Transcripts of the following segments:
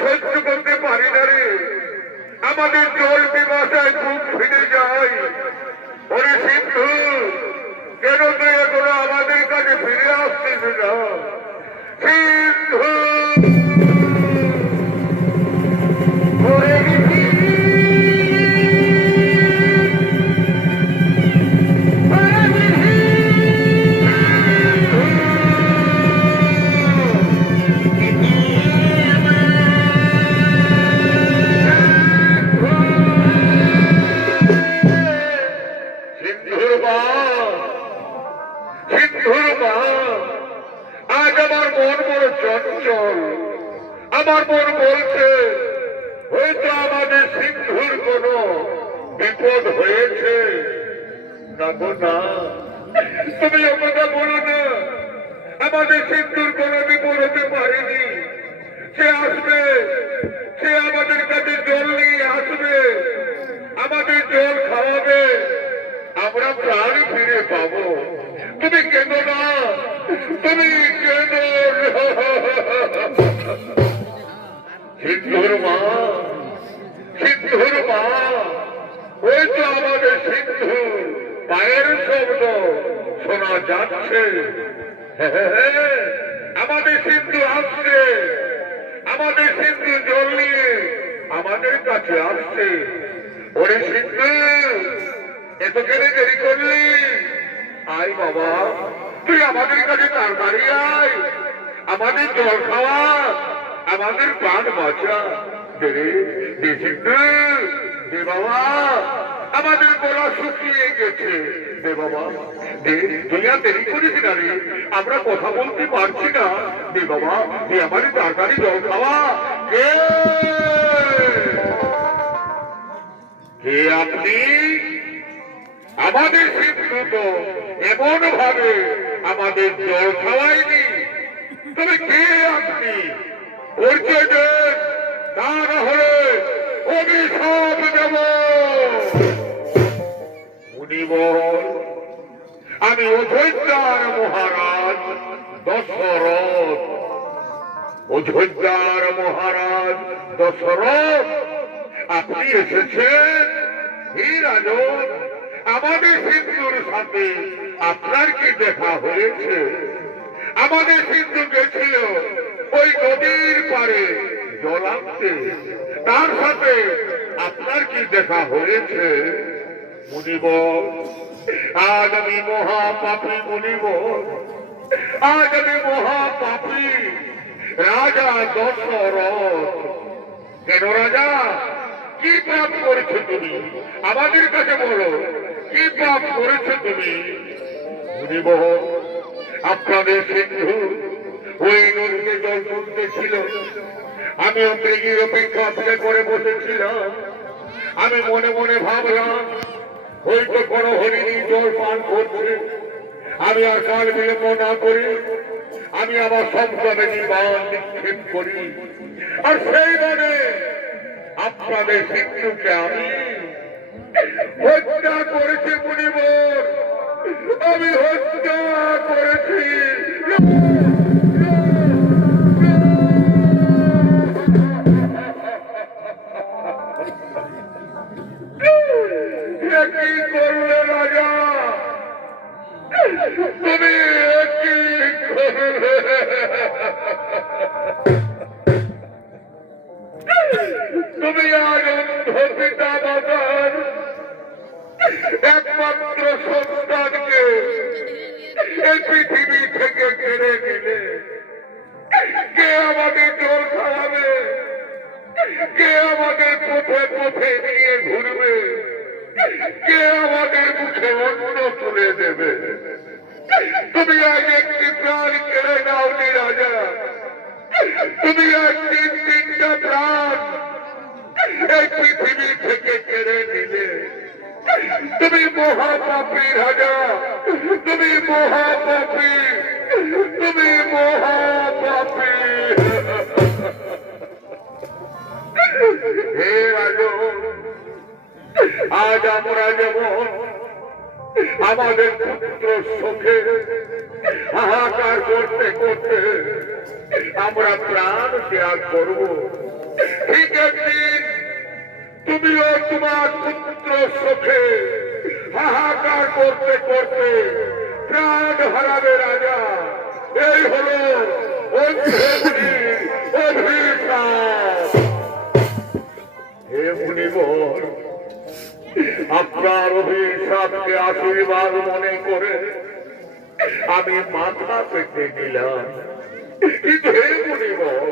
সহ্য করতে পারি না রে। আমাদের জল পিপাসায় বুক ফিরে যায়। ওরে সিন্ধু, কেন তুই এখনো আমাদের কাছে ফিরে আসছিস না? সিন্ধু আজ আমার মন বড় চঞ্চল। আমার মন বলছে হয়তো আমাদের সিন্ধুর কোন বিপদ হয়েছে। না গো না, তুমি ও কথা বলো না। আমাদের সিন্ধুর কোন বিপদ হতে পারেনি। সে আসবে, সে আমাদের কাছে জল নিয়ে আসবে, আমাদের জল খাওয়াবে, আমরা প্রাণ ফিরে পাবো। তুমি কেঁদো না, তুমি কেঁদো। সিন্ধুর মা, সিন্ধুর মা, ওই তো আমাদের সিন্ধু পায়ের শব্দ শোনা যাচ্ছে। আমাদের সিন্ধু আসছে, আমাদের সিন্ধু জল নিয়ে আমাদের কাছে আসছে। ওরে সিন্ধু, এত কেন দেরি করলি? আয় বাবা, তুই আমাদের কাছে তাড়াতাড়ি আয়, আমাদের জল খাওয়া, আমাদের প্রাণ বাঁচা। দে বাবা, আমাদের গলা শুকিয়ে গেছে। দে বাবা, দে, তুই আর দেরি করিস না রে, আমরা কথা বলতে পারছি না। দে বাবা, তুই আমাদের তাড়াতাড়ি জল খাওয়া। কে আপনি? আমাদের সিন্ধু তো এমন ভাবে আমাদের জল খাওয়ায়নি। তবে কে আপনি? পরিচয় দেন, তা না হলে অভিশাপ দেব। উনি বল, আমি অযোধ্যার মহারাজ দশরথ। অযোধ্যার মহারাজ দশরথ, আপনি এসেছেন? হে রাজন, আমাদের সিন্ধুর সাথে আপনার কি দেখা হয়েছে? আমাদের সিন্ধু গেছিল ওই নদীর পারে জল আনতে, তার সাথে আপনার কি দেখা হয়েছে? মুনিবর, আজ আমি মহাপাপী। মুনিবর, আজ আমি মহাপাপী রাজা দশরথ। কেন রাজা, কি পাপ করেছো তুমি? আমাদের কাছে বলো, কি পাপ করেছো তুমি? মুনিবর, আপনাদের সিন্ধু ওই নদীতে জল তুলতেছিল, আমিও মৃগীর অপেক্ষা করে বসেছিলাম। আমি মনে মনে ভাবলাম হয়তো কোনো হরিণী জল পান করছে। আমি আর কাল বিলম্ব না করি আমি আমার সন্তানে নিবান নিক্ষেপ করি, আর সেই মানে আপনাদের সিন্ধুকে আমি হত্যা করেছি। মুনিবর, আমি হত্যা করেছি। কি করলে রাজা, তুমি কি করলে? তুমি আজ অন্ধ পিতা মাতার একমাত্র সন্তানকে এই পৃথিবী থেকে কেড়ে নিলে। কে আমাদের জল খাওয়াবে? কে আমাদের পথে পথে নিয়ে ঘুরবে? কে আমাদের মুখে অন্ন তুলে দেবে? তুমি আজ একটি প্রাণ কেড়ে নাওনি রাজা, তুমি আজ তিনটা প্রাণ এই পৃথিবী থেকে কেড়ে নিলে। তুমি মহাপাপী রাজা, তুমি মহাপাপী, তুমি মহাপাপী। হে রাজন, আজ আমরা যেমন আমাদের পুত্র শোকে হাহাকার করতে করতে আমরা প্রাণ ত্যাগ করব। ঠিক একদিন তুমিও তোমার পুত্র শোকে হাহাকার করতে করতে প্রাণ হারাবে রাজা। এই হলো অভিশাপ। হে মুনিবর, আপনার অভিশাপকে আশীর্বাদ মনে করে আমি মাথা পেতে নিলাম। কিন্তু হে মুনিবর,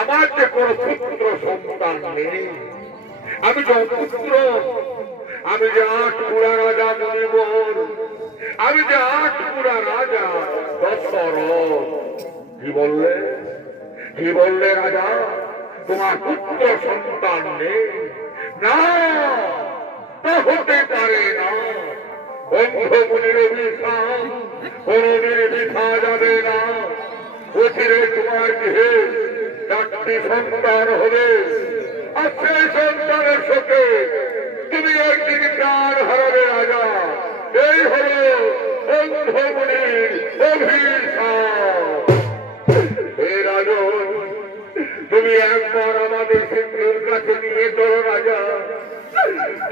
আমার যে কোনো পুত্র সন্তান নেই, আমি যে পুত্র, আমি যে আটপুরা রাজা মুনিবর, আমি যে আটপুরা রাজা দশরথ। কি বললে, কি বললে রাজা? তোমার পুত্র সন্তান নেই? না, তা হতে পারে না। বন্ধুমুনির অভিশাপ কোনদিন বৃথা যাবে না। অচিরে তোমার গৃহে 4টি সন্তান হবে, আর সেই সন্তানের শোকে তুমি একদিন প্রাণ হারাবে রাজা। এই হলো বন্ধুমুনির অভিশাপ। হে রাজন, তুমি একবার আমাদের সিন্ধুর কাছে নিয়ে চলো রাজা।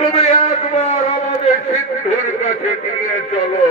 তুমি একবার আমাদের সিন্ধুর কাছে নিয়ে চলো।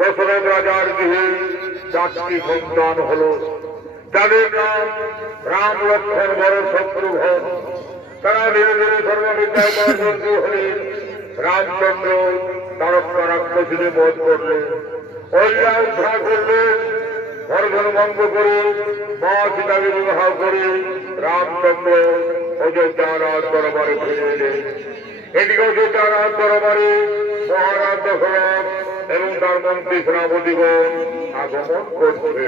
দশরথ রাজার গৃহে 4টি সন্তান হলো, যাদের নাম রাম, লক্ষ্মণ, ভরত, শত্রুঘ্ন। তারা ধীরে ধীরে সর্ববিদ্যায় পারদর্শী হলেন। রামচন্দ্র তারকা রাক্ষসীকে বধ করলেন, অহিয়া উদ্ধার করলেন, ধর্ষণ ভঙ্গ করে মা সীতাকে বিবাহ করে রামচন্দ্র অযোধ্যার রাজ দরবারে ফিরে এলেন। এদিকে অযোধ্যার রাজ দরবারে মহারাজ দশরথ এবং তার মন্ত্রী সেনাপতিগণ আগমন করছে।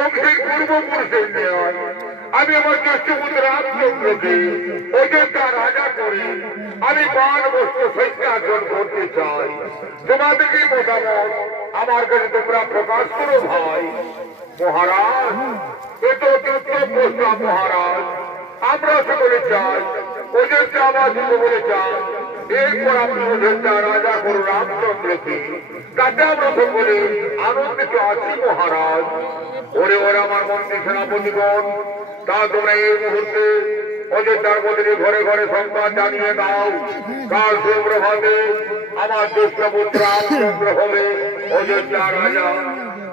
বংশের পূর্বপুরুষের নিয়ম আমি আমার জ্যেষ্ঠপুত্র রামচন্দ্রকে অযোধ্যা রাজা করে আমি বান বস্তু সত্যাগ্রহণ করতে চাই। তোমাদেরকে মতামত আমার কাছে তোমরা প্রকাশ করো ভাই। মহারাজ এত অত্যন্ত প্রশ্ন মহারাজ, আমরা সকলে চাই অযোধ্যা আবাস বলে চাই। এরপর আপনি অযোধ্যা রাজা করুন রামচন্দ্রকে, তাতে আমরা সকলে আনন্দিত আছি মহারাজ। ওরে ওরে আমার মন্ত্রী সেনাপতিগণ, তা তোমরা এই মুহূর্তে অযোধ্যার বদলে ঘরে ঘরে সংবাদ জানিয়ে দাও, কাল সুপ্রভাতে আমার জ্যেষ্ঠ পুত্র রামচন্দ্র হবে অযোধ্যা রাজা।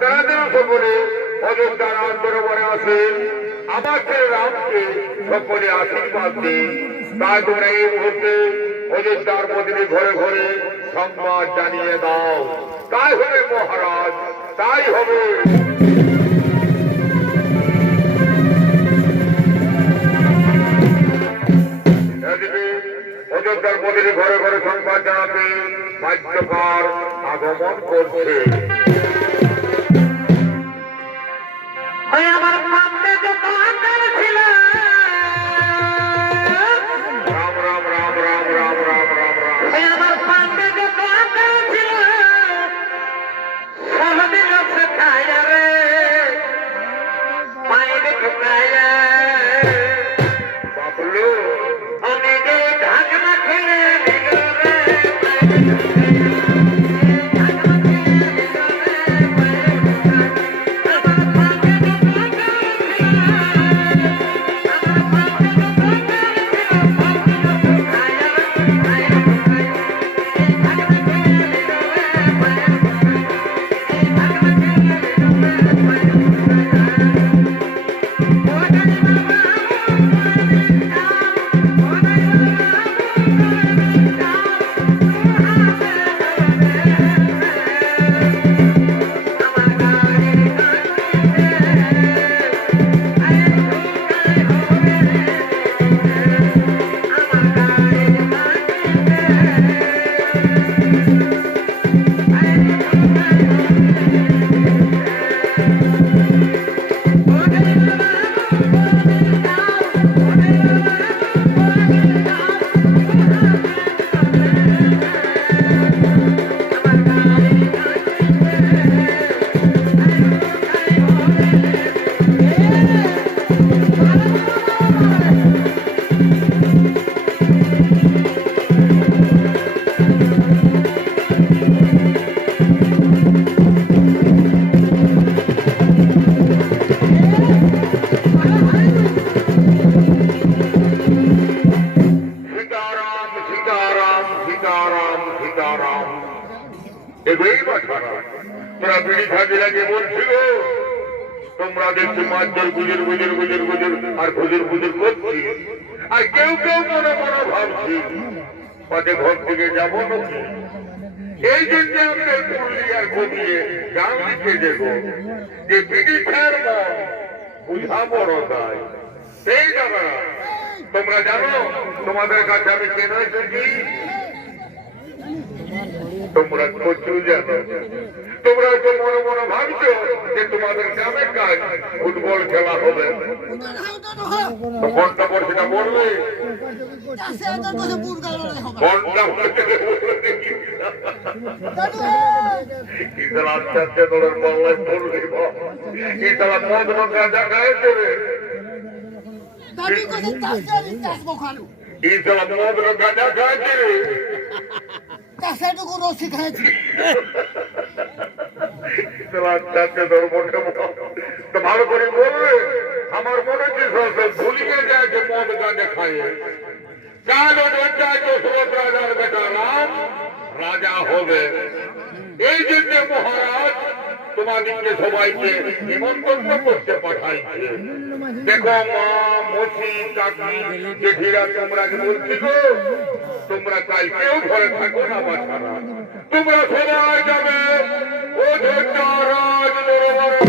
তারা যেন সকলে অযোধ্যা রাজ দরবারে আসেন, আমার ছেলে রামকে সকলে আশীর্বাদ দিন। তাই তোমরা এই মুহূর্তে অযোধ্যার বদলে ঘরে ঘরে সংবাদ জানিয়ে দাও। তাই হবে মহারাজ, তাই হবে। অযোধ্যার বদলে ঘরে ঘরে সংবাদ জানাতে বাদ্যকার আগমন করছে। আমার সামনে যত আকার ছিল, রাম রাম রাম রাম রাম রাম রাম রাম। আমার সামনে যত আকার ছিল, সহদিন শেখায় রে পায়ের ঠুকায়। বাবলু আমি যে ঢাকনা খুলে দিল রে তোরা বিড়ি খাবি লাগে বলছিল, তোমরা দেখছি মাঝের গুজর গুজর গুজর গুজর আর গুজর গুজর করছি। আর কেউ কেউ মনে মনে ভাবছি পথে ঘর থেকে যাবো নাকি। এই জন্য আমরা পুরুলিয়ার ঘুমিয়ে গান লিখে দেব যে বিড়ি খার মন বুঝা বড় দায়। সেই জায়গা তোমরা জানো তোমাদের কাছে আমি কেন এসেছি, তোমরা প্রচুর জানো। তোমরা তো মনে মনে ভাবছো যে তোমাদের গ্রামের কাজ ফুটবল খেলা হবে, ঘন্টা পর সেটা বলবে ঘন্টা আস্তে আস্তে তোদের পাল্লায় পড়বে। এই তারা মদ গাঁজা খায় তোরে, এই তারা মদ গাঁজা খাইছে রে, কাছাটুকু রসি খাইছি। ভালো করে বলবে, আমার মনে হচ্ছে ভুলিয়ে যায় যে মদ গাঁজা খায়। রাজার বেটা রাম রাজা হবে। এই জন্য মহারাজ তোমাদেরকে সবাইকে নিমন্ত্রণ করতে পাঠাইছে। দেখো মা মসি কাকি জেঠিরা তোমরা বলছি গো, তোমরা তাই কেউ ঘরে থাকো না বাছারা, তোমরা সবাই যাবে অযোধ্যা রাজ দরবারে।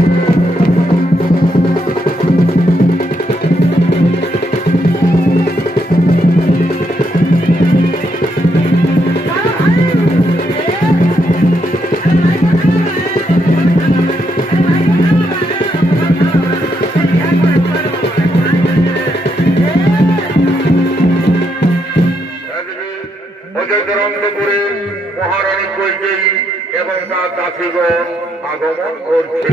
সেখানকার দাসীগণ আগমন করছে।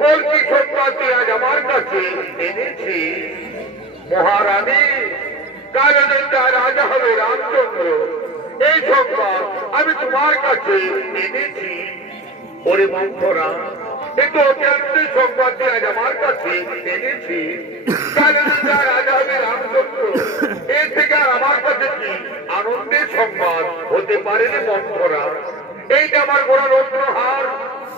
বলছি সম্পাতি আজ আমার কাছে এনেছি। মহারানী, কাল অযোধ্যা রাজা হবে রামচন্দ্র, এই সংবাদ আমি তোমার কাছে এনেছি। ওরে মন্থরা, কিন্তু অত্যন্ত সংবাদটি আজ আমার কাছে এনেছি। কাল অযোধ্যা রাজা হবে রামচন্দ্র, এর থেকে আর আমার কাছে কি আনন্দের সংবাদ হতে পারে না মন্থরা? এইটা আমার গোড়া রত্নহার,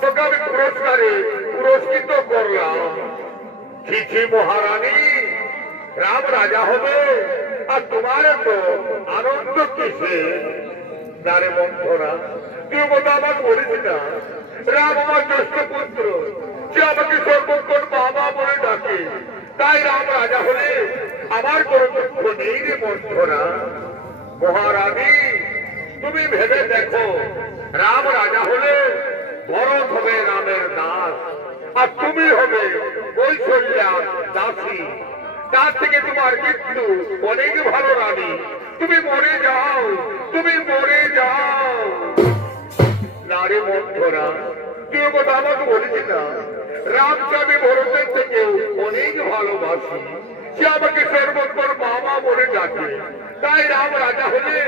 তোকে আমি পুরস্কারে পুরস্কৃত করলাম। ছি মহারানী, রাম রাজা হবে আর তোমার তো আনন্দ কিসে? নারে মন্থরা, তুই মতো আমার বলিস না, রাম আমার জ্যেষ্ঠ পুত্র, সে আমাকে সর্বক্ষণ বাবা বলে ডাকে, তাই রাম রাজা হলে আমার কোনো দুঃখ নেই রে মন্থরা। মহারানী, তুমি ভেবে দেখো, রাম রাজা হলে ভরত হবে রামের দাস, আর তুমি হবে কৌশল্যা দাসী। তার থেকে তোমার মৃত্যু অনেক ভালো রানী, তুমি মরে যাও, তুমি মরে যাও। নারে মন্থরা, তুই কথা আমাকে বলিস না, রামকে আমি ভরতের থেকে অনেক ভালোবাসি, সে আমাকে সর্বক্ষণ মামা বলে ডাকে, তাই রাম রাজা হলে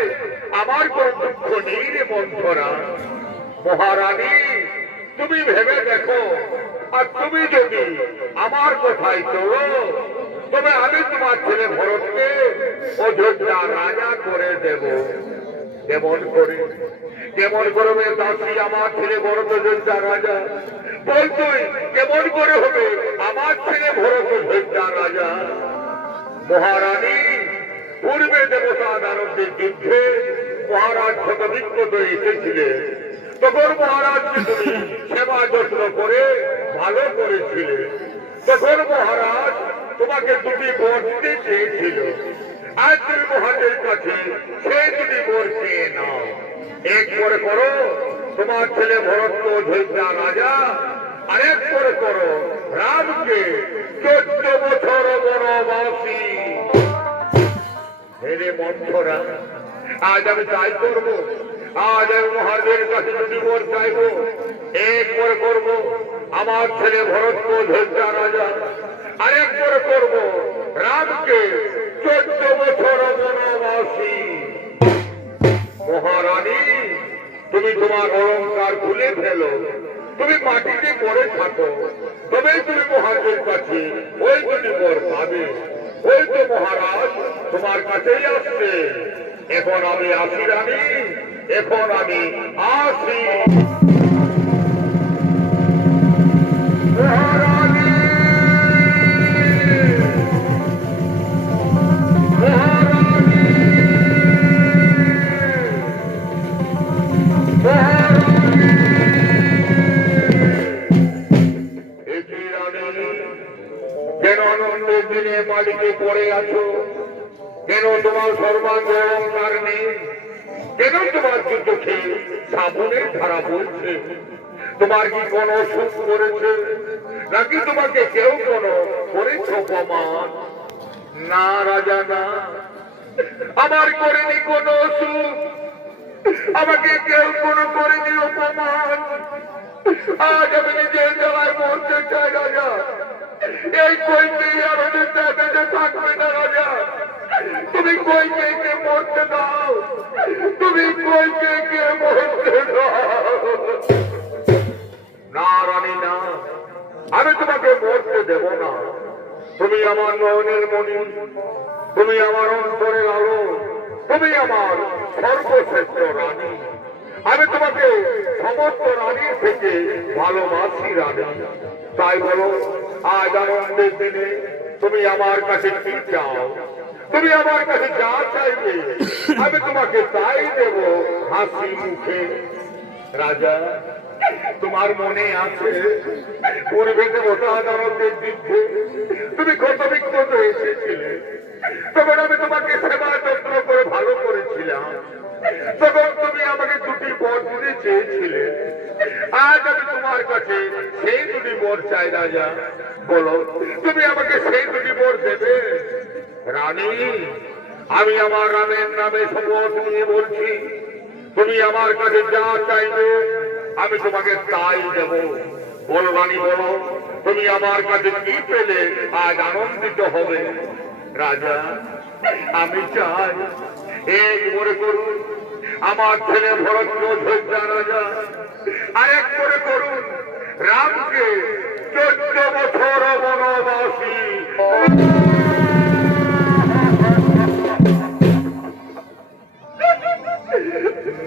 আমার কোন দুঃখ নেই রে মন্থরা। মহারানী, তুমি ভেবে দেখো, আর তুমি যদি আমার কথাই চলো, তবে আমি তোমার ছেলে ভরতকে অযোধ্যা রাজা করে দেব। কেমন করে দাসী আমার ছেলে ভরত অযোধ্যা রাজা? বল তুই, কেমন করে হবে আমার ছেলে ভরত অযোধ্যা রাজা? মহারানী, পূর্বে দেবতা দানবদের যুদ্ধে মহারাজ ক্ষতবিক্ষত এসেছিলেন, তখন মহারাজকে তুমি সেবা যত্ন করে ভালো করেছিলে। তখন মহারাজ তোমাকে দুটি বর দিতে চেয়েছিল, আজ তুমি মহারাজের কাছে সেই দুটি বর চেয়ে নাও। এক করে করো তোমার ছেলে ভরতকে অযোধ্যা রাজা, আরেক করে করো রামকে 14 বছর বনবাসী। হেরে মন্থরা, আজ আমি তাই করবো, আজ আমি মহারাজের কাছে দুটি বর চাইব। এক করে করবো আমার ছেলে ভরতকে অযোধ্যা রাজা, আরেক করে করবো রামকে 14 বছর বনবাসী। মহারানী, তুমি তোমার অলঙ্কার খুলে ফেলো, তুমি মাটিতে পড়ে থাকো, তবেই তুমি মহারাজের কাছে ওই দুটি বর পাবে। ওই তো মহারাজ তোমার কাছেই আসছে। এখন আমি আসি রানী, এখন আমি আসি। মহারানী, মহারানী, মহারানী। একি রানী, কেন আনন্দের দিনে মাটিতে পড়ে আছো? কেন তোমার সর্বাঙ্গ অলঙ্কার নেই? কেন তোমার চোখে সাবুনের ধারা বলছে? তোমার কি কোন সুখ করেছে, নাকি তোমাকে কেউ কোন করেছে অপমান? না রাজা না, আমার করেনি কোন সুখ, আমাকে কেউ কোন করেনি অপমান। আজ আমি নিজের জায়গায় মরতে চাই রাজা, এই কইকে আর ওদের জায়গাতে থাকবে না রাজা। তুমি কইকে মরতে দাও, তুমি কইকে মরতে দাও। না রানী না, আমি তোমাকে মরতে দেব না। তুমি আমার নয়নের মণি, তুমি আমার অন্তরের আলো, তুমি আমার সর্বশ্রেষ্ঠ রানী। আমি তোমাকে সমস্ত রানীর থেকে ভালোবাসি রানী। তাই বলো, আজ আনন্দের দিনে তুমি আমার কাছে কি চাও? তুমি আমার কাছে যা চাইবে আমি তোমাকে তাই দেব হাসি মুখে। রাজা, তোমার মনে আছে পূর্বে দেবতা দানবদের যুদ্ধে তুমি ক্ষতবিক্ষত এসেছিলে, তখন আমি তোমাকে সেবা যত্ন করে ভালো করেছিলাম। তখন তুমি আমাকে দুটি বর দিতে চেয়েছিলে। আজ আমি তোমার কাছে সেই দুটি বর চাই রাজা। বলো, তুমি আমাকে সেই দুটি বর দেবে? রানী, আমি আমার রামের নামে শপথ নিয়ে বলছি, তুমি আমার কাছে যা চাইবে আমি তোমাকে তাই দেব। বলো রানী বলো, তুমি আমার কাছে কি পেলে আজ আনন্দিত হবে? রাজা, আমি চাই এক করে করুন আমার ছেলে ভরতকে অযোধ্যা রাজা, আর এক করে করুন রামকে 14 বছর বনবাসী।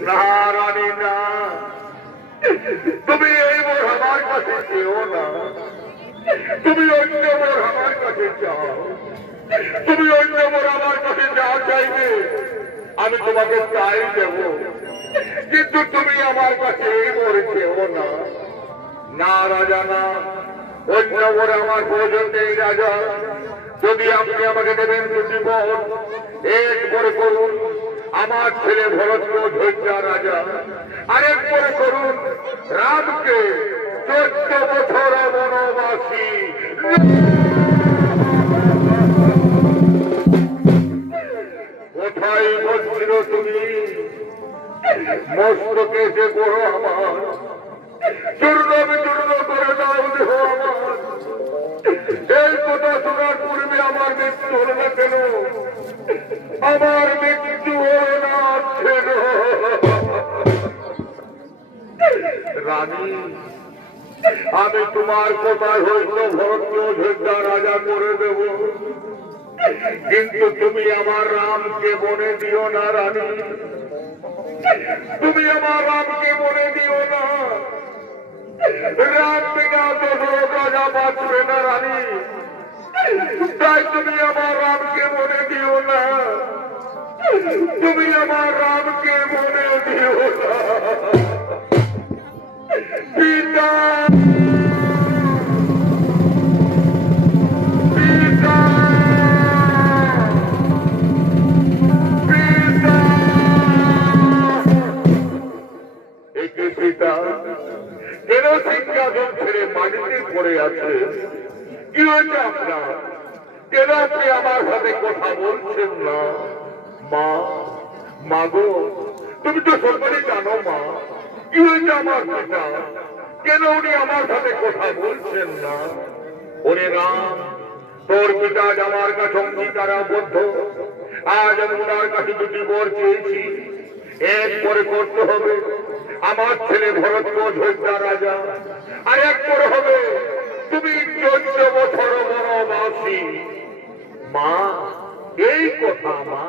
না রানী না, তুমি এই মোর আমার কাছে চেও না, তুমি অন্য মোর আমার কাছে চাও, তুমি অন্য মোর আমার কাছে যা চাইবে আমি তোমাকে তাই দেব, কিন্তু তুমি আমার কাছে এই মোর চেও না। না রাজা না, অন্য মোর আমার প্রয়োজন নেই রাজা, যদি আপনি আমাকে দেবেন জীবন এক করে করুন আমার ছেলে ভরতকে অযোধ্যা রাজা, আরেক করে করুন রামকে 14 বছর বনবাসী। কোথায় বলছিল তুমি? মস্তকে যে বড় আমার চূর্ণ বিচূর্ণ করে দাও দেহ আমার। এই কথা শোনার পূর্বে আমার মৃত্যু হলো না কেন? আমার মৃত্যু হলো না ছিল। রানী, আমি তোমার কোথায় হইল ভরতকে অযোধ্যা রাজা করে দেব, কিন্তু তুমি আমার রামকে বনে দিও না রানী, তুমি আমার রামকে বনে দিও না। রাম বিনা দশরথ রাজা বাঁচবে না রানী, তাই তুমি আমার রামকে বনে দিও না, তুমি আমার রামকে বনে দিও না। পিতা, পিতা, পিতা, একে পিতা কেন সিংহাসন ছেড়ে মাটিতে পড়ে আছে? কি হয়েছে আপনার? কেন আপনি আমার সাথে কথা বলছেন না? মা, মাগো, তুমি তো সকলেই জানো মা, কি হয়েছে আমার পিতা? কেন উনি আমার সাথে কথা বলছেন না? ওরে রাম, তোর পিতা আজ আমার কাছে অঙ্গীকারাবদ্ধ, আজ আমি ওনার কাছে দুটি বর চেয়েছি, এক করে করতে হবে আমার ছেলে ভরতকে অযোধ্যা রাজা, আর এক করে হবে তুমি 14 বছর বনবাসী। মা, এই কথা মা,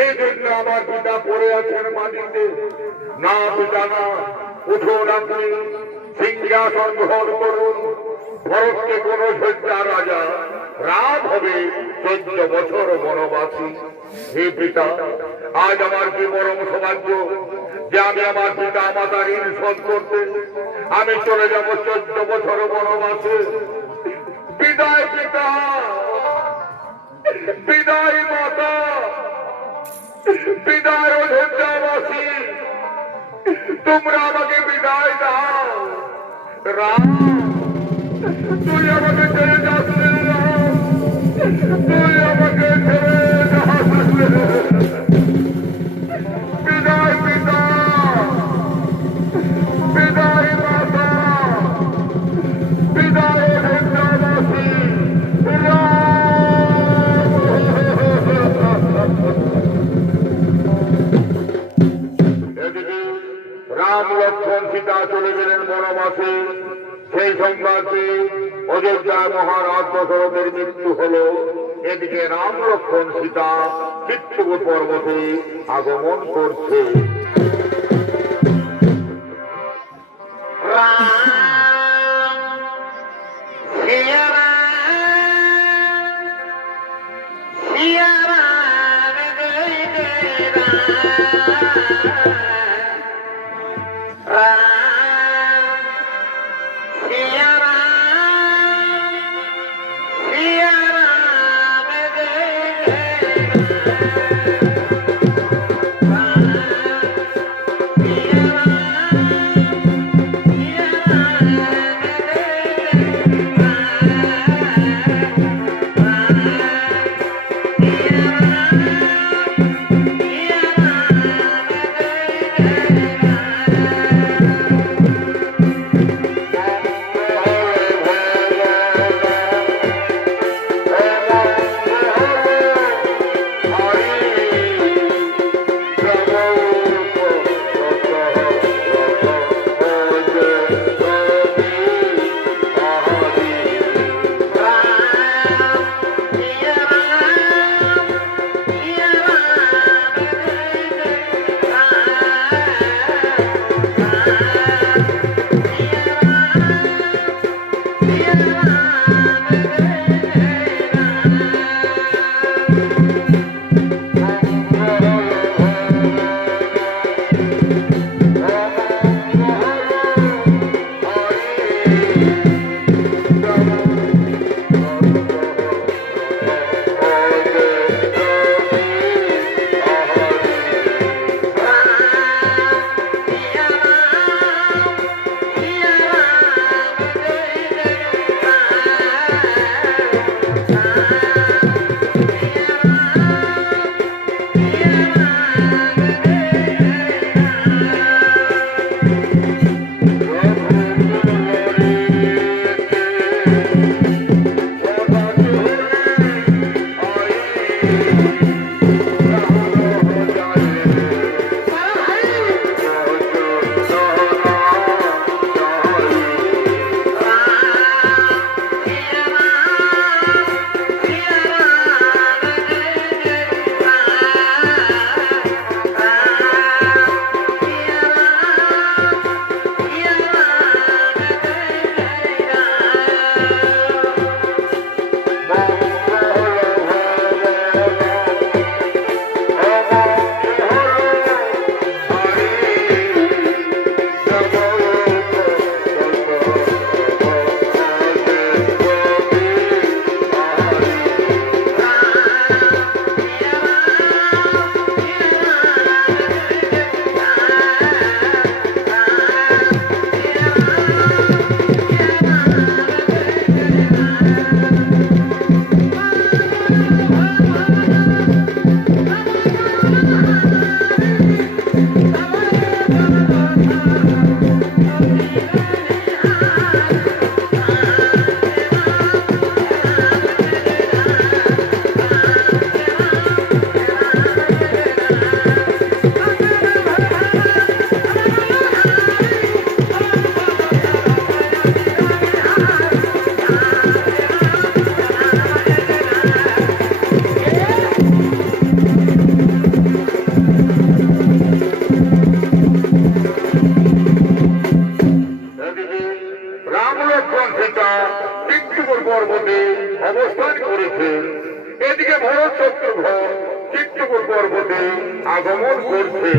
এই জন্য আমার পিতা পড়ে আছেন মাটিতে। না পিতা না, উঠুন আপনি, সিংহাসন গ্রহণ করুন, ভরতকে কোন অযোধ্যা রাজা, রাম হবে 14 বছর বনবাসী। হে পিতা, আজ আমার কি পরম সৌভাগ্য যে আমি আমার পিতা মাতার ঋণ শোধ করতে আমি চলে যাব 14 বছর বনবাসে। বিদায় পিতা, বিদায় মাতা, বিদায় অযোধ্যাবাসী, তোমরা আমাকে বিদায় দাও। রাম, তুই আমাকে ছেড়ে যাস রে রাম, তুই আমাকে ছেড়ে যাস রে। বিদায় পিতা, বিদায় মাতা, বিদায় অযোধ্যাবাসী। রাম লক্ষ্মণ সীতা চলে গেলেন বনবাসে। সেই সংবাদে অযোধ্যা মহারাজ দশরথের মৃত্যু হল। এদিকে রাম লক্ষ্মণ সীতা চিত্রকূট পর্বতে আগমন করছে। পর্বতে অবস্থান করেছে। এদিকে ভরত শত্রুঘ্ন চিত্রকূট পর্বতে আগমন করছে।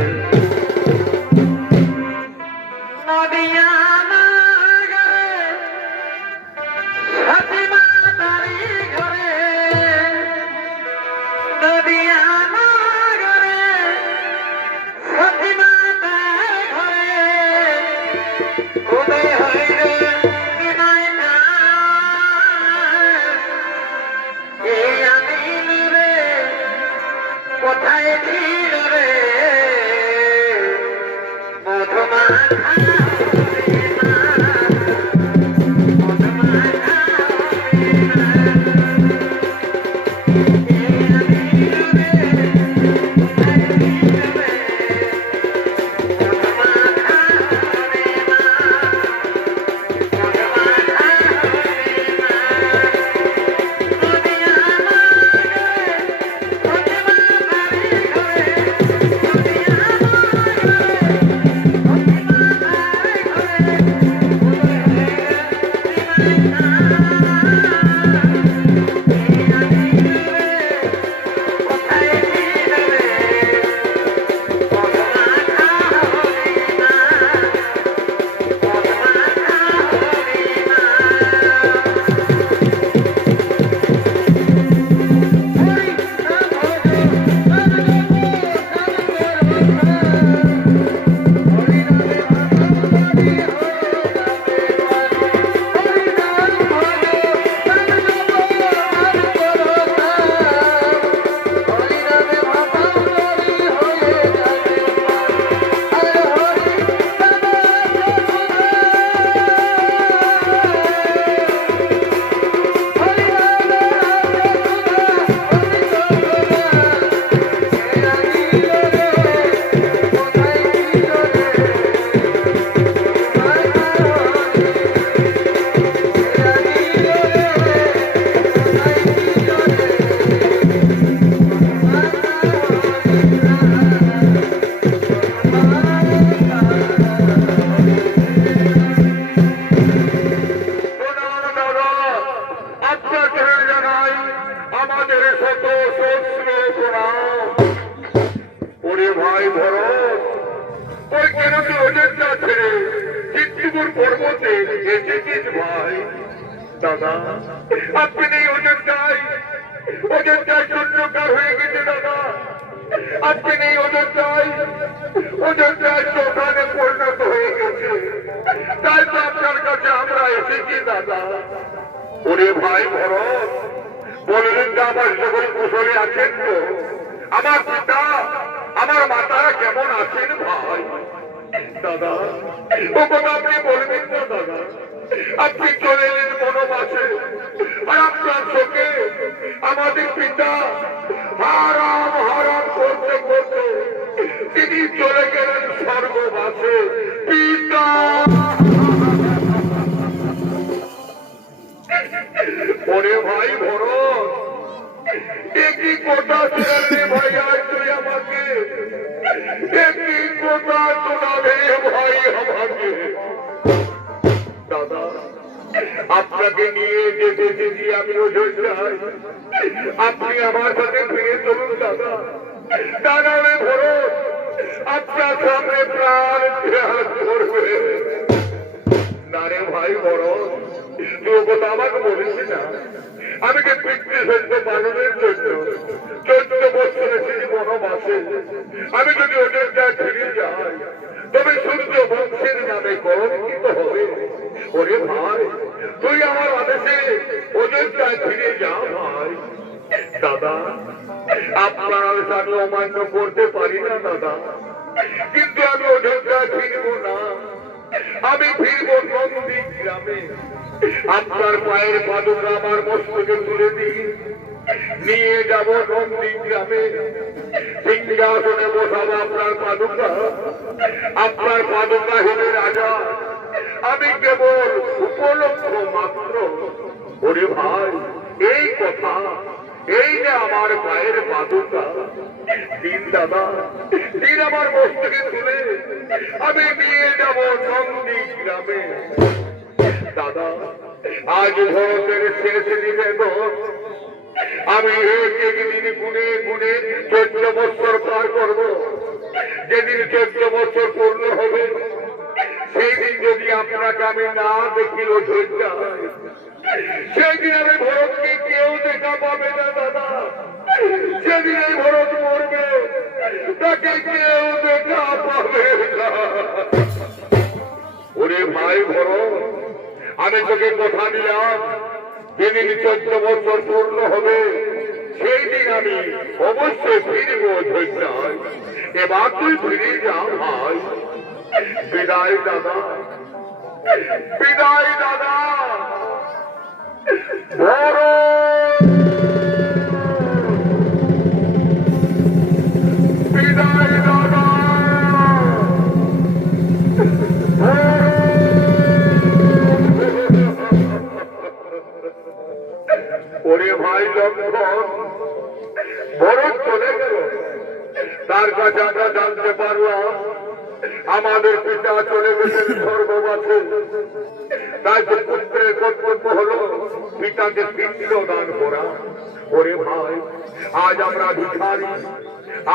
কোথায় ছিল রে মধুমা আমাদের শত সহস্র প্রণাম। ওরে ভাই ভরত, ওই কেন তুই অযোধ্যা ছেড়ে চিত্তপুর পর্বতে এসেছিস ভাই? দাদা, আপনি অযোধ্যায় শূন্যকার হয়ে গেছে দাদা। আপনি অযোধ্যায় শ্মশানে পরিণত হয়ে গেছে। তাই তো আপনার কাছে আমরা এসেছি দাদা। ওরে ভাই ভরত, বললেন যে আমার সকল কুশলে আছেন তো? আমার পিতা আমার মাতারা কেমন আছেন ভাই? দাদা, ও কথা আপনি বলবেন না দাদা। আপনি চলে এলেন বনবাসে, আর আপনার চোখে আমাদের পিতা হারাম হারাম করতে করতে তিনি চলে গেলেন স্বর্গবাসে। পিতা, ওরে ভাই ভরত, একই কথা শোনালে ভাই আজ তুই আমাকে, একই কথা শোনালে ভাই আমাকে। দাদা, আপনাকে নিয়ে যেতে যেতে আমি অযোধ্যায়, আপনি আমার সাথে ফিরে চলুন দাদা। দাদা রে ভরত, আপনার সামনে প্রাণ ত্যাগ করবে না রে ভাই ভরত। তুই কথা আমাকে বলিস না। আমি যে পিতৃসত্য পালনের জন্য 14 বছরে তিনি বনবাসে, আমি যদি অযোধ্যায় ফিরে যাই তবে সূর্য বংশের নামে কলঙ্কিত হবে। ওরে ভাই, তুই আমার আদেশে অযোধ্যায় ফিরে যা ভাই। দাদা, আপনার আদেশ আমি অমান্য করতে পারি না দাদা, কিন্তু আমি অযোধ্যায় ফিরব না। আমি ফিরব নন্দী গ্রামে। আপনার পায়ের পাদুকা আমার মস্তকে তুলে দিই, নিয়ে যাব নন্দী গ্রামে। সিংহাসনে বসাবো আপনার পাদুকা। আপনার পাদুকা হলে রাজা, আমি কেবল উপলক্ষ মাত্র। ওরে ভাই, এই কথা, এই যে আমার পায়ের পাদুকা, দিন দাদা, দিন আমার মস্তকে তুলে আমি নিয়ে যাব নন্দী গ্রামে। দাদা, আজ ভরতের শেষ নিবেদন। আমি একদিন গুনে গুনে 14 বছর পার করব। যেদিন 14 বছর পূর্ণ হবে, সেই দিন যদি আপনাকে আমি না দেখি অযোধ্যায়, সেই দিন আমি ভরতকে কেউ দেখা পাবে না দাদা। সেদিন এই ভরত মরবে, তাকে কেউ দেখা পাবে না। ওরে ভাই ভরত, আমি তোকে কথা দিলাম, যেদিন 14 বছর পূর্ণ হবে, সেই দিন আমি অবশ্যই ফিরব অযোধ্যায়। এবার তুই ফিরে যা ভাই। বিদায় দাদা, বিদায় দাদা। বিদায় দাদা। ওরে ভাই লক্ষণ, ভরত চলে গেল। তার কাছে আমরা জানতে পারলাম আমাদের পিতা চলে গেছেন স্বর্গবাসে। তাই তো পুত্রের কর্তব্য হলো পিতাকে পিতৃ দান করা। ওরে ভাই, আজ আমরা ভিখারি,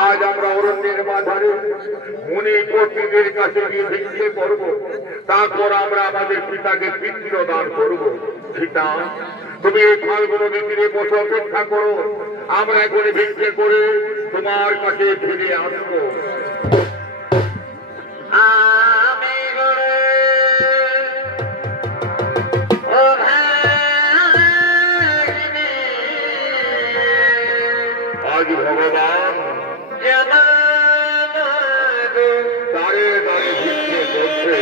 আজ আমরা অরণ্যের মাঝারে মুনি কর্মীদের কাছে গিয়ে ভিক্ষে করবো, তারপর আমরা আমাদের পিতাকে পিতৃ দান করবো। পিতা, তুমি এই ফাল্গুন তীরে বসে অপেক্ষা করো, আমরা এখন ভিক্ষে করে তোমার কাছে ফিরে আসবো। আজ ভগবান দাঁড়ে দাঁড়িয়ে ভিক্ষে করছে।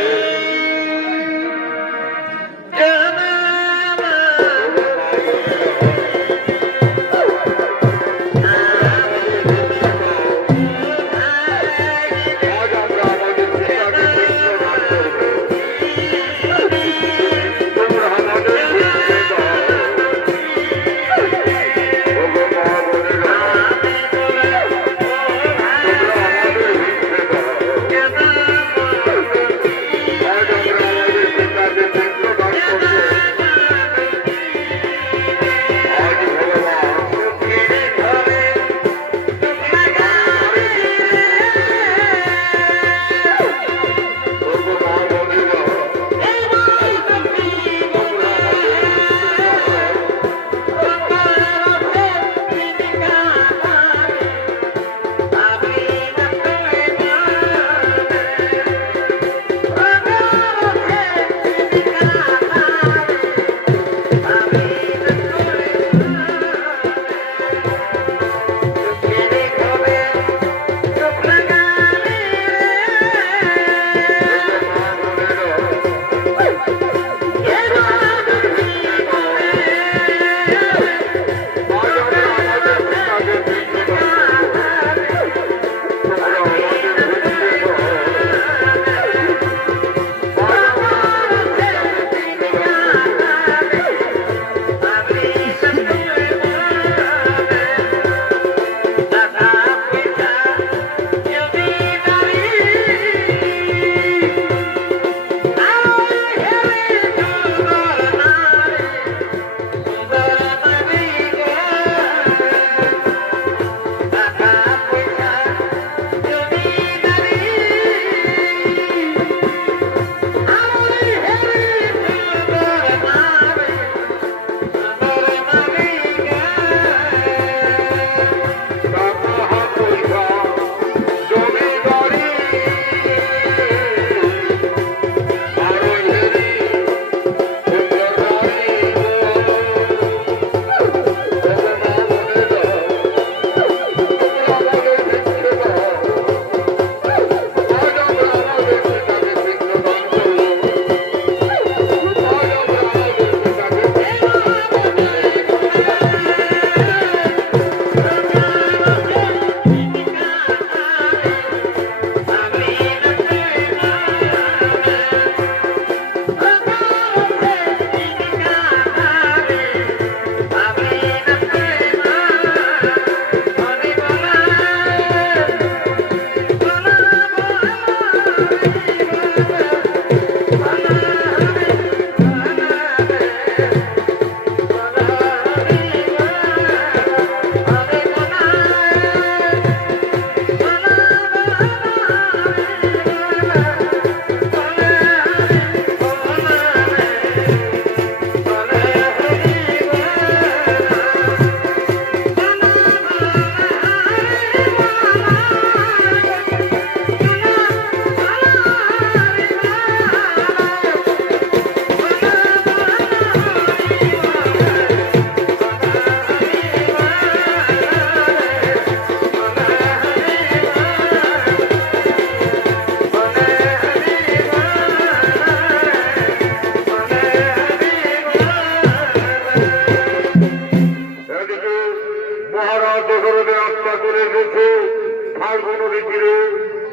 ফিরে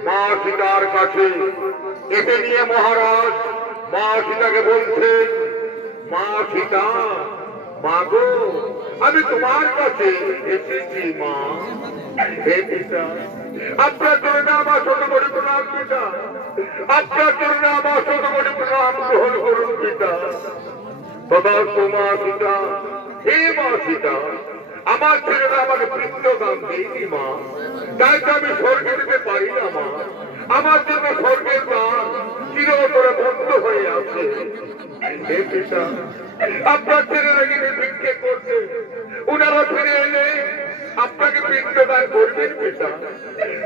মা সীতার কাছে এতে নিয়ে মহারাজ মা সীতাকে বলছেন, মা সীতা, মা গো, আমি তোমার কাছে এসেছি মা। হে পিতা, আপনার চরণে আমার ছোট করে প্রণাম পিতা, আপনার চরণে আমার ছোট করে প্রণাম গ্রহণ করুন পিতা। তথাস্তু মা সীতা। হে মা সীতা, আমার ছেলেরা আমাকে পিণ্ডদান দেয়নি মা, তাই তো আমি স্বর্গে যেতে পারি না মা। আমার জন্য স্বর্গের দ্বার চিরতরে বন্ধ হয়ে আছে। হে পিতা, আপনার ছেলেরা কিন্তু ভিক্ষে করছে, ওনারা ফিরে এলে আপনাকে পিণ্ডদান করবেন পিতা।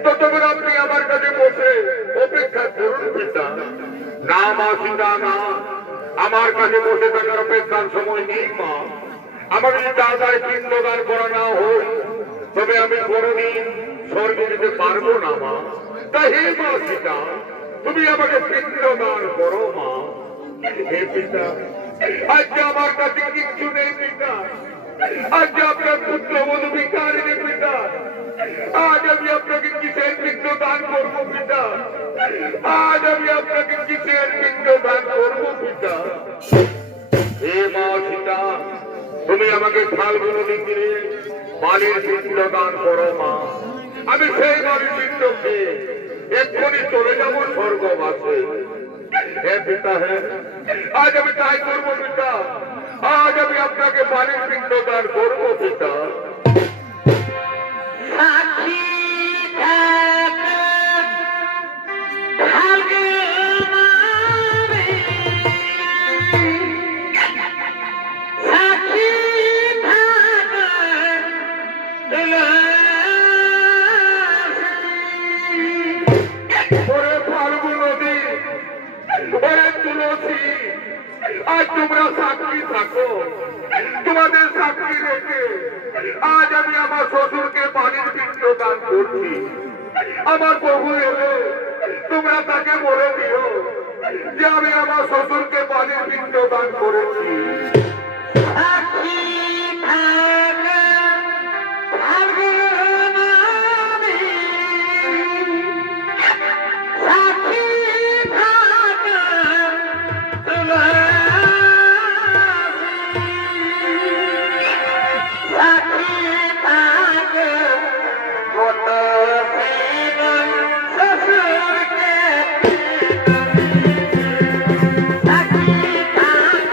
ততক্ষণ আপনি আমার কাছে বসে অপেক্ষা করুন পিতা। না মা সীতা, না, আমার কাছে বসে থাকার অপেক্ষার সময় নেই মা। আমাকে যদি দাদায় পিণ্ডদান করা না হয় তবে আমি কোনদিন স্বর্গে যেতে পারবো না মা। তাই হে মা সীতা, তুমি আমাকে পিণ্ডদান করো মা। হে পিতা, আজকে আমার কাছে কিচ্ছু নেই পিতা, আজকে আপনার পুত্র বধূ ভিখারিনী পিতা, আজ আমি আপনাকে কিসের পিণ্ডদান করবো পিতা, আজ আমি আপনাকে কিসের পিণ্ডদান করবো পিতা। হে মা সীতা, তুমি আমাকে ফাল্গুন দিকে বালির পিণ্ডদান করো মা। আমি সেই বালির পিণ্ডকে এক্ষুনি চলে যাবো স্বর্গবাসে। হে পিতা, হে, আজ আমি তাই করবো পিতা, আজ আমি আপনাকে বালির পিণ্ডদান করবো পিতা। সাক্ষী থাকো ভাগ্যবানে, সাক্ষী থাকো ওরে ফাল্গুন নদী, ওরে তুলসী, আজ তোমরা সাক্ষী থাকো। তোমাদের সাক্ষী রেখে আজ আমি আমার শ্বশুরকে বালির পিণ্ডদান করছি। আমার বহু এলে তোমরা তাকে বলে দিও যে আমি আমার শ্বশুরকে বালির পিণ্ডদান করেছি। সাক্ষী থাকো ভাগ্যবানে, সাক্ষী থাকো সাক্ষী থাকো কত শ্বশুরকে, সাক্ষী থাকো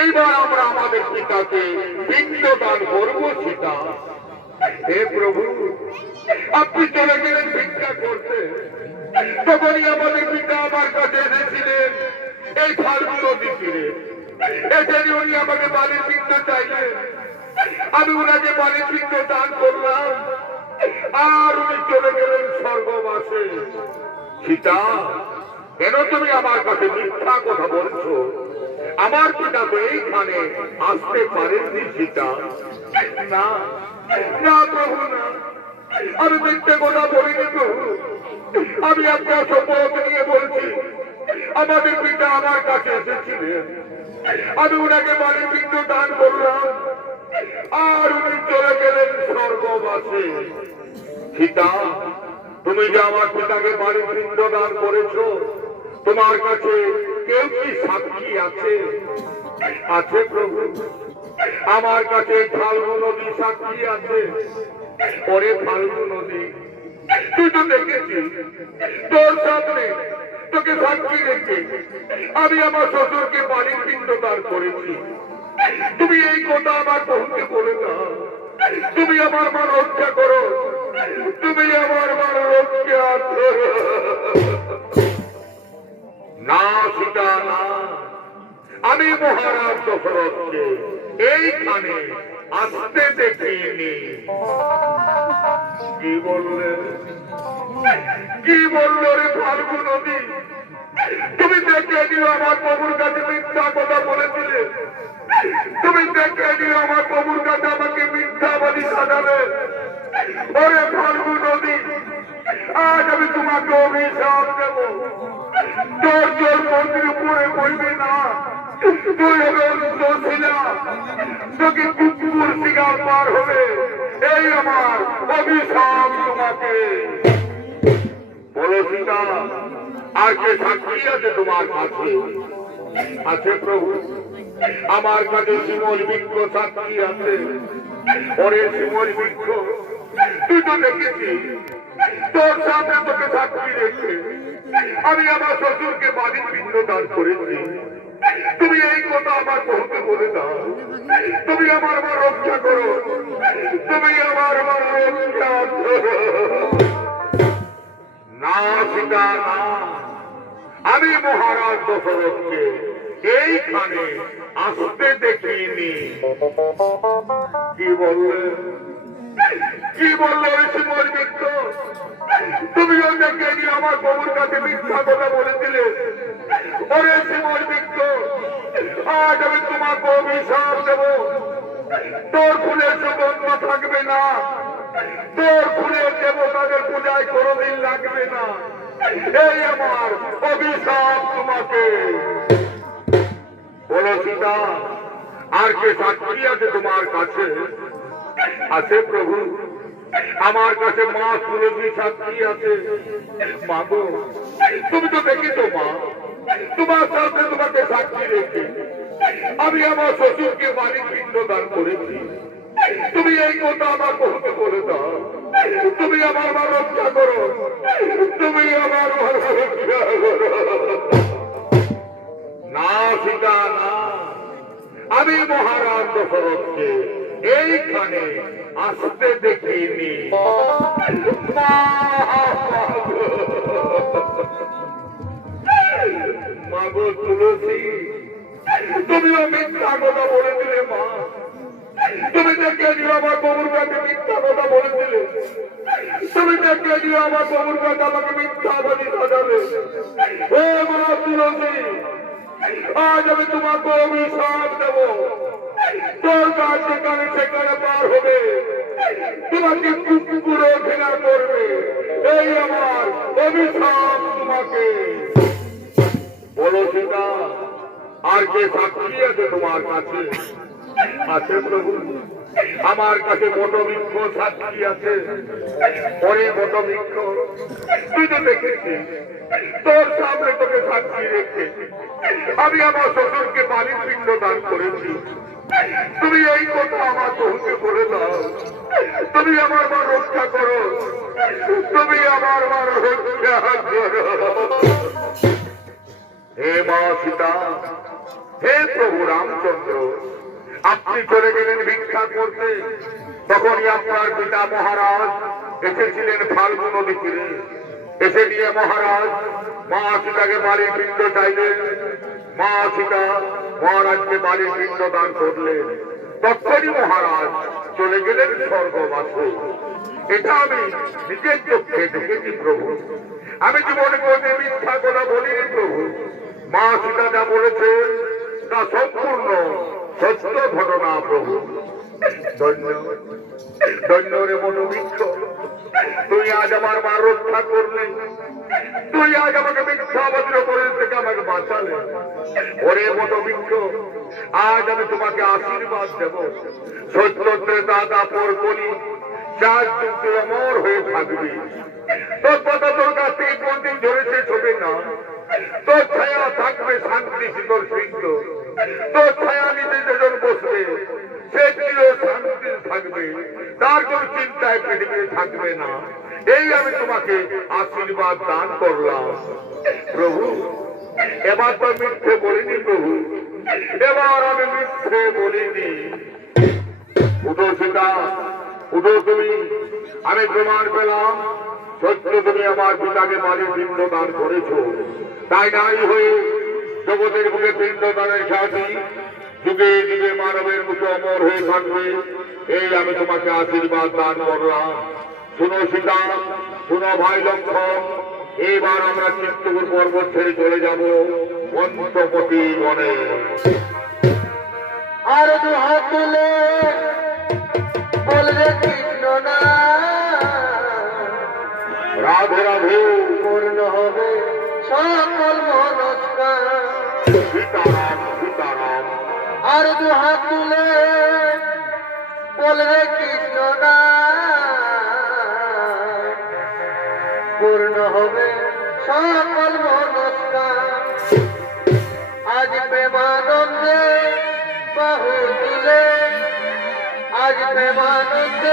এইবার আমরা আমাদের পিতাকে পিণ্ডদান করবো সীতা। হে প্রভু, আপনি চলে গেলেন ভিক্ষা করতে, তখনই আমাদের পিতা আমার কাছে এসেছিলেন এই ফাল্গু নদী তীরে। এখানে উনি আমাকে বালির পিণ্ড চাইলেন, আমি উনাকে বালির পিণ্ড দান করলাম, আর উনি চলে গেলেন স্বর্গবাসে। সীতা, কেন তুমি আমার কাছে মিথ্যা কথা বলছো? আমার পিতা তো এইখানে আসতে পারেননি সীতা। না না প্রভু, না, আমি মিথ্যে কথা বলিনি প্রভু। আমি আপনার শপথ নিয়ে বলছি, আমাদের পিতা আমার কাছে এসেছিলেন, আমি উনাকে বালির পিণ্ড দান করলাম, আর উনি চলে গেলেন স্বর্গবাসে। সীতা, তুমি যে আমার পিতাকে বালির পিণ্ড দান করেছো, তোমার কাছে কেউ কি সাক্ষী আছে? আছে প্রভু, আমার কাছে ফাল্গু নদী সাক্ষী আছে। পরে ফাল্গু নদী, তুই তো দেখেছিস, তোর সামনে তোকে সাক্ষী রেখে আমি আমার শ্বশুরকে বালির পিণ্ড দান করেছি। তুমি এই কথা আমার বহুকে বলে দাও, তুমি আমার মা রক্ষা করো, তুমি আমার মা রক্ষা করো। না সীতা, না, আমি মহারাজ দশরথকে এইখানে আসতে দেখিনি। কি বললেন, কি বললো রে ফাল্গু নদী? তুমি দেখে নিও আমার প্রভুর কাছে মিথ্যা কথা বলেছিলে, তুমি দেখে নিও আমার প্রভুর কাছে আমাকে মিথ্যাবাদী সাজাবে। ওরে ফাল্গু নদী, আজ আমি তোমাকে অভিশাপ দেব, তোর তোর মন্দির উপরে বলবি না, তুই হবে দোষিলা, তোকে কুকুর শিকার পার হবে, এই আমার অভিশাপ তোমাকে। বলো সীতা, আর কে সাক্ষী আছে তোমার কাছে? আছে প্রভু, আমার কাছে শিমল বৃক্ষ সাক্ষী আছে। পরে শিমল বৃক্ষ, তুই তো দেখেছিস, তোর সামনে তোকে সাক্ষী রেখে আমি আমার শ্বশুরকে বালির পিণ্ড দান করেছি। তুমি এই কথা আমার বহুকে বলে দাও, তুমি আমার মা রক্ষা করো, তুমি আমার মা রক্ষা করো। না সীতা, না, আমি মহারাজ দশরথকে এইখানে আসতে দেখিনি। কি বললেন, কি বললো ওই শিমল বৃক্ষ? তুমিও দেখে নিয়ে আমার প্রভুর কাছে মিথ্যা কথা বলেছিলে। ওরে শিমল বৃক্ষ, আজ আমি তোমাকে অভিশাপ দেব, তোর ফুলের সুগন্ধ থাকবে না, তোর ফুলের দেবতাদের পূজায় কোনদিন লাগবে না, এই আমার অভিশাপ তোমাকে। বলো সীতা, আর কে সাক্ষী আছে তোমার কাছে? আছে প্রভু, আমার কাছে মা তুলসী সাক্ষী আছে। মা গো, তুমি তো দেখেছো মা, তোমার সাথে তোমাকে সাক্ষী রেখে আমি আমার শ্বশুরকে বালির পিণ্ড দান করেছি। তুমি এই কথা আমার বহুকে বলে দাও, তুমি আমার মা রক্ষা করো, তুমি আমার মা রক্ষা করো। না সীতা, না, আমি মহারাজ দশরথকে এইখানে আসতে দেখিনি। মাগো তুলসী, তুমিও মিথ্যা কথা বলেছিলে মা, তুমি দেখে নিও আমার প্রভুর কাছে মিথ্যা কথা বলেছিলে, তুমি দেখে নিও আমার প্রভুর কাছে আমাকে মিথ্যাবাদী সাজাবে। ও মা তুলসী, আজ আমি তোমাকে অভিশাপ দেব, তোর কাজ যেখানে সেখানে পার হবে, তোমাকে কুকুরও ঘৃণা করবে, এই আমার অভিশাপ তোমাকে। বলো সীতা, আর কে সাক্ষী আছে তোমার কাছে? আছে প্রভু, আমার কাছে বটবৃক্ষ সাক্ষী আছে। পরে বটবৃক্ষ, তুই তো দেখেছিস, তোর সামনে তোকে সাক্ষী রেখে আমি আমার শ্বশুরকে বালির পিণ্ড দান করেছি। তুমি এই কথা আমার বহুকে বলে দাও, তুমি আমার মা রক্ষা করো, তুমি আমার মা রক্ষা করো। হে মা সীতা, হে প্রভু রামচন্দ্র, আপনি চলে গেলেন ভিক্ষা করতে, তখনই আপনার পিতা মহারাজ এসেছিলেন ফাল্গু নদী তীরে। এসে নিয়ে মহারাজ মা সীতাকে বাড়ির পিণ্ড চাইলেন। মা সীতা মহারাজকে বাড়ির পিণ্ড দান করলেন। তখনই মহারাজ চলে গেলেন স্বর্গবাসে। এটা আমি নিজের চোখে দেখেছি প্রভু। আমি জীবনে কোনদিন মিথ্যা কথা বলিনি প্রভু। মা সীতা যা বলেছেন তা সম্পূর্ণ সত্য ঘটনা প্রভু। ধন্য ধন্য রে মনোবৃক্ষ, তুই আজ আমার মা রক্ষা করলি। তুই আজ আমাকে মিথ্যাবাদীর ওপরের থেকে আমাকে বাঁচালে। ওরে মনোবৃক্ষ, আজ আমি তোমাকে আশীর্বাদ দেব। সত্য ত্রেতা দাপর কলি চার যুগে অমর হয়ে থাকবি। তোর কথা তোর কাছ থেকে কোনদিন ধরেছে ছবি না। তোর ছায়া থাকবে শান্তি শীতল সিদ্ধ। তোর ছায়া নিতে যেজন বসবে সেটিও শান্তি থাকবে, তার কোন চিন্তায় পৃথিবীতে থাকবে না। এই আমি তোমাকে আশীর্বাদ দান করলাম প্রভু। এবার তো মিথ্যে বলিনি প্রভু, এবার আমি মিথ্যে বলিনি। উঠো সীতা, উঠো তুমি। আমি প্রমাণ পেলাম সত্য তুমি আমার পিতাকে বাড়ির পিণ্ড দান করেছো। তাই নাই হয়ে জগতের মুখে পিণ্ড দানের খ্যাতি যুগে যুগে মানবের মুখে অমর হয়ে থাকবে। এই আমি তোমাকে আশীর্বাদ দান করলাম। শুনো সীতা, শুনো ভাই লক্ষ্মণ, এবার আমরা চিত্তপুর পর্বত ছেড়ে চলে যাব পঞ্চপতি বনে। আর দু হাত তুলে বলবে কৃষ্ণ না, রাধে রাধে, পূর্ণ হবে সকল মনস্কার। সীতারাম সীতারাম। আর দু হাত তুলে বলবে কৃষ্ণ না, পূর্ণ হবে সকল মনস্কার। আজ প্রেমানন্দে বাহু তুলে, আজ প্রেমানন্দে